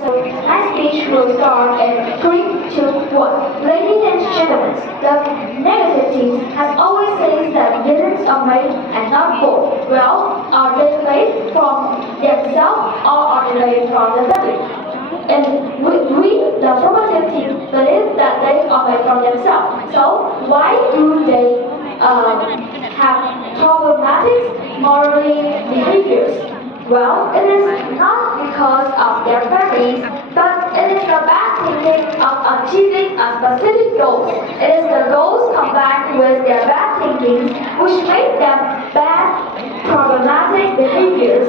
So my speech will start in 3, 2, 1. Ladies and gentlemen, the negative team has always said that villains are made and not born. Well, are they made from themselves or are they made from the family? And the affirmative team, believe that they are made from themselves. So why do they have problematic morally behaviors? Well, it is not because of their families, but it is the bad thinking of achieving a specific goal. It is the goals combined with their bad thinking which make them bad, problematic behaviors.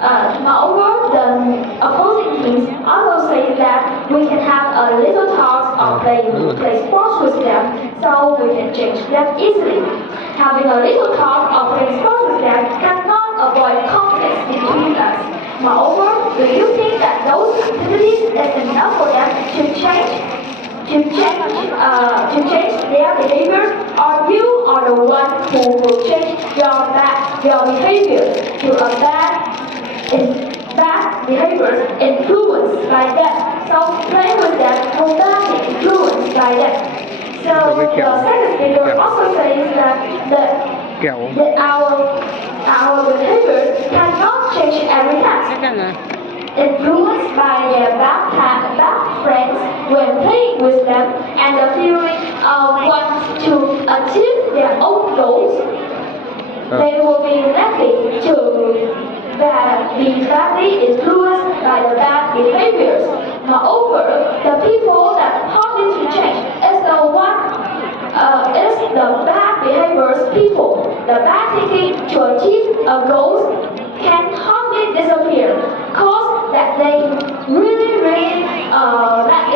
Moreover, the opposing teams also say that we can have a little talk or play sports with them, so we can change them easily. Having a little talk or play sports with them cannot avoid conflicts between us. Moreover, do you think that those activities is enough for them to change their behaviors, or you are the one who will change your behavior to a bad behaviors influenced by them. So play with them will not be influenced by them. So the second speaker also says that our behaviors cannot change every time. Influenced by their bad friends when playing with them and the feeling of want to achieve their own goals, they will be likely to be badly influenced by the bad behaviors. Moreover, the people that hardly to change is the bad behaviors people. The bad thinking to achieve a goal can hardly disappear, cause that they really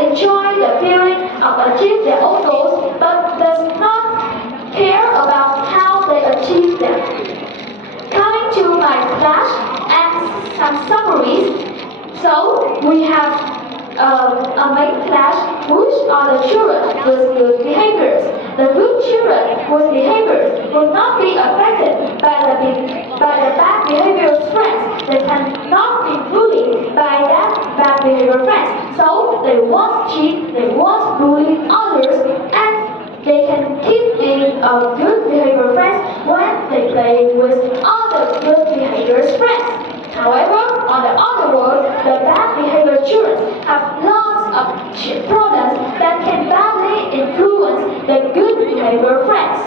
enjoy the feeling of achieve their own goals, but does not care about how they achieve them. Coming to my class and some summaries. So we have a main class which are the children with good behaviors. The good children with behaviors will not be affected by the bad behavior friends. They cannot be bullied by that bad behavior friends. So they won't cheat, they won't bully others, and they can keep being a good behavior friends when they play with other good behavior friends. However, on the other world, the bad behavior children have lots of problems that can badly influence the good behavior friends.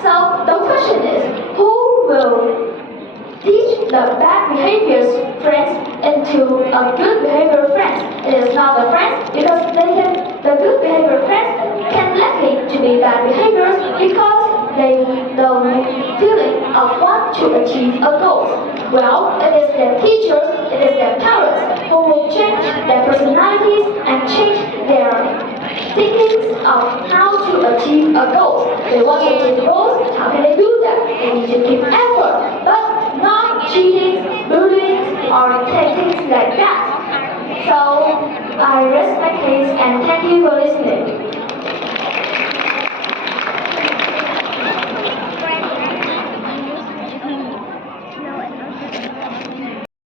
So the question is, who will teach the bad behavior friends into a good behavior friends? It is not the friends because the good behavior friends can likely to be bad behaviors because the feeling of want to achieve a goal. Well, it is their teachers, it is their parents who will change their personalities and change their thinking of how to achieve a goal. They want to achieve goals, how can they do that? They need to give effort, but not cheating, bullying, or things like that. So, I rest my case and thank you for listening.